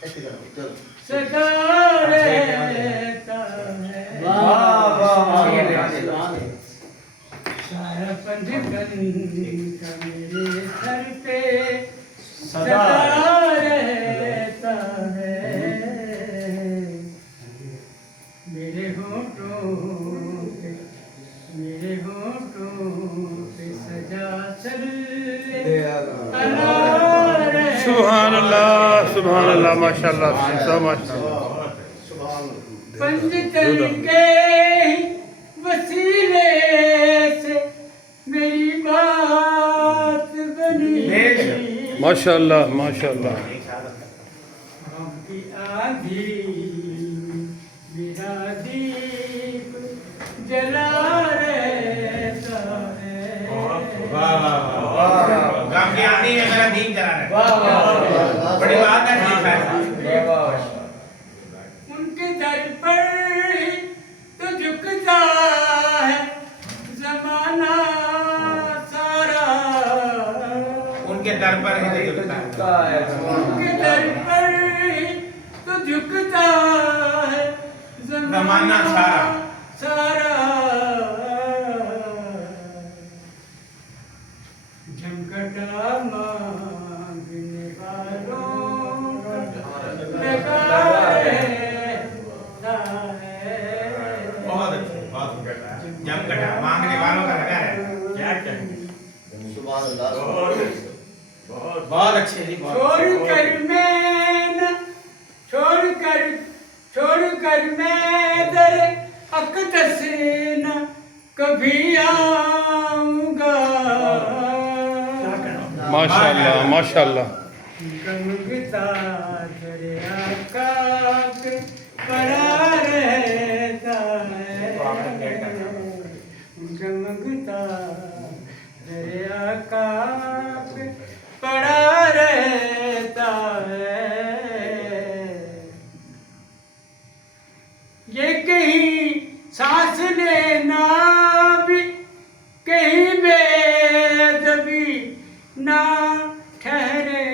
सदा रहता है। सारा पंचकन का मेरे सर पे सदा रहता है। मेरे होठों पे सजा चल सुभान अल्लाह माशाल्लाह माशाल्लाह। पंचतन के वसीले से मेरी बात बनी। माशाल्लाह माशाल्लाह। आपकी आंधी मेरा दीप जला रहता है। गम की आंधी में मेरा दीप जला रहा है। बड़ी बात है ठीक है। उनके दर पर ही तो झुकता है जमाना सारा। उनके दर पर ही तो झुकता है। उनके दर पर ही तो झुकता है जमाना सारा। झमकटा मांगने वालों लगा रहता है। बहुत अच्छे बहुत जमकटा मांगने वालों का लगा है। क्या चाहिए? बहुत अच्छे जी छोड़कर मैं दर अक़दस न कभी आऊंगा। माशाल्लाह माशाल्लाह। गंगता दरिया का पड़ा रहता है। गंगता दरिया का पड़ा रहता है। ये कहीं सांस लेना भी कहीं बेदबी ना ठहरे।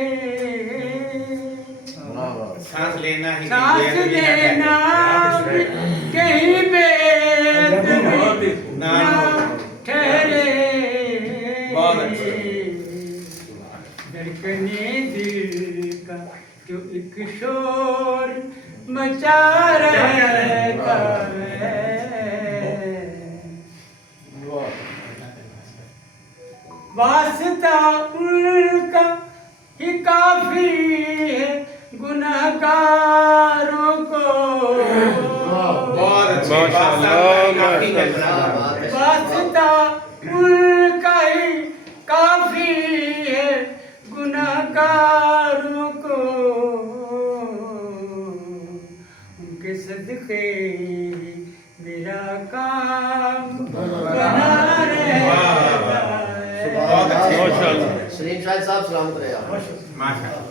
सांस लेना ही सांस लेना भी कहीं बेदबी ना ठहरे। धड़कने दिल का जो एक शोर मचा रहता है। वास्ता उनका ही काफी है गुनहगारों को। वास्ता उनका ही काफी है गुनहगारों को। उनके सदके मेरा काम बना रहता है। बहुत अच्छे माशाल्लाह। सलीम शाह साहब सलाम करें आप। माशाल्लाह।